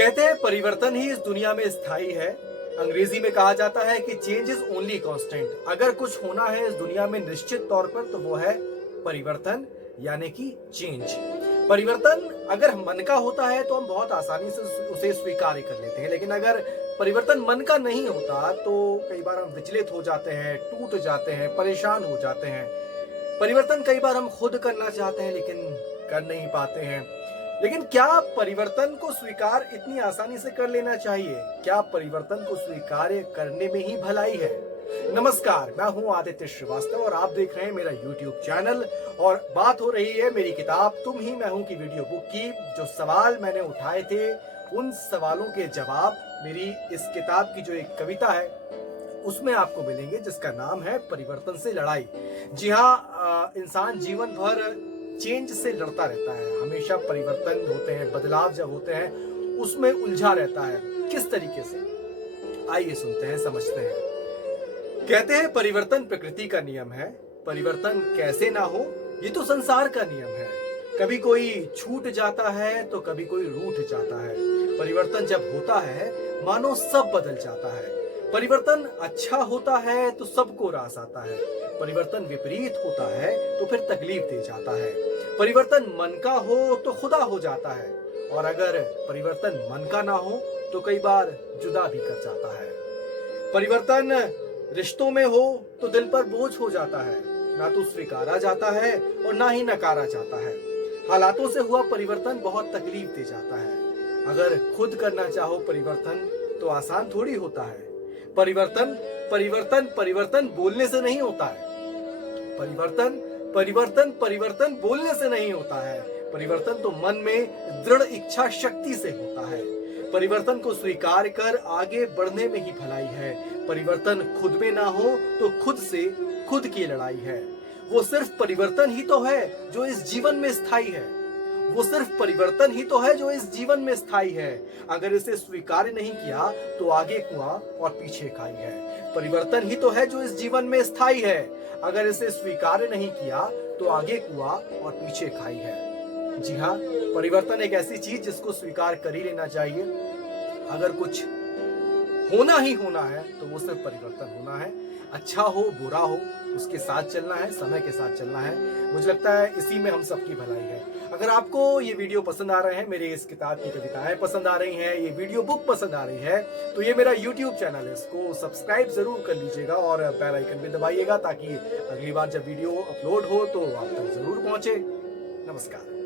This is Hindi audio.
कहते हैं परिवर्तन ही इस दुनिया में स्थायी है। अंग्रेजी में कहा जाता है कि चेंज इज ओनली कांस्टेंट। अगर कुछ होना है इस दुनिया में निश्चित तौर पर तो वो है परिवर्तन, यानी कि चेंज। परिवर्तन अगर मन का होता है तो हम बहुत आसानी से उसे स्वीकार कर लेते हैं, लेकिन अगर परिवर्तन मन का नहीं होता तो कई बार हम विचलित हो जाते हैं, टूट जाते हैं, परेशान हो जाते हैं। परिवर्तन कई बार हम खुद करना चाहते हैं लेकिन कर नहीं पाते हैं। लेकिन क्या परिवर्तन को स्वीकार इतनी आसानी से कर लेना चाहिए? क्या परिवर्तन को स्वीकार्य करने में ही भलाई है? नमस्कार, मैं हूं आदित्य श्रीवास्तव और आप देख रहे हैं मेरा YouTube चैनल। और बात हो रही है मेरी किताब तुम ही मैं हूं की वीडियो बुक की। जो सवाल मैंने उठाए थे उन सवालों के जवाब मेरी इस किताब की जो एक कविता है उसमें आपको मिलेंगे, जिसका नाम है परिवर्तन से लड़ाई। जी हाँ, इंसान जीवन भर चेंज से लड़ता रहता है। हमेशा परिवर्तन होते हैं, बदलाव जब होते हैं उसमें उलझा रहता है। किस तरीके से, आइए सुनते हैं, समझते हैं। कहते हैं परिवर्तन प्रकृति का नियम है। परिवर्तन कैसे ना हो, ये तो संसार का नियम है। कभी कोई छूट जाता है तो कभी कोई रूठ जाता है। परिवर्तन जब होता है मानो सब बदल जाता है। परिवर्तन अच्छा होता है तो सबको रास आता है। परिवर्तन विपरीत होता है तो फिर तकलीफ दे जाता है। परिवर्तन मन का हो तो खुदा हो जाता है, और अगर परिवर्तन मन का ना हो तो कई बार जुदा भी कर जाता है। परिवर्तन रिश्तों में हो तो दिल पर बोझ हो जाता है। ना तो स्वीकारा जाता है और ना ही नकारा जाता है। हालातों से हुआ परिवर्तन बहुत तकलीफ दे जाता है। अगर खुद करना चाहो परिवर्तन तो आसान थोड़ी होता है। परिवर्तन परिवर्तन परिवर्तन बोलने से नहीं होता है। परिवर्तन परिवर्तन परिवर्तन बोलने से नहीं होता है। परिवर्तन तो मन में दृढ़ इच्छा शक्ति से होता है। परिवर्तन को स्वीकार कर आगे बढ़ने में ही भलाई है। परिवर्तन खुद में ना हो तो खुद से खुद की लड़ाई है। वो सिर्फ परिवर्तन ही तो है जो इस जीवन में स्थायी है। वो सिर्फ परिवर्तन ही तो है जो इस जीवन में स्थायी है। अगर इसे स्वीकार नहीं किया तो आगे कुआं और पीछे खाई है। परिवर्तन ही तो है जो इस जीवन में स्थायी है। अगर इसे स्वीकार नहीं किया तो आगे कुआं और पीछे खाई है। जी हाँ, परिवर्तन एक ऐसी चीज जिसको स्वीकार कर ही लेना चाहिए। अगर कुछ होना ही होना है तो वो सिर्फ परिवर्तन होना है। अच्छा हो बुरा हो उसके साथ चलना है, समय के साथ चलना है। मुझे लगता है इसी में हम सबकी भलाई है। अगर आपको ये वीडियो पसंद आ रहे हैं, मेरे इस किताब की कविताएं पसंद आ रही हैं, ये वीडियो बुक पसंद आ रही है, तो ये मेरा YouTube चैनल है, इसको सब्सक्राइब जरूर कर लीजिएगा और बेल आइकन भी दबाइएगा ताकि अगली बार जब वीडियो अपलोड हो तो आप तक जरूर पहुंचे। नमस्कार।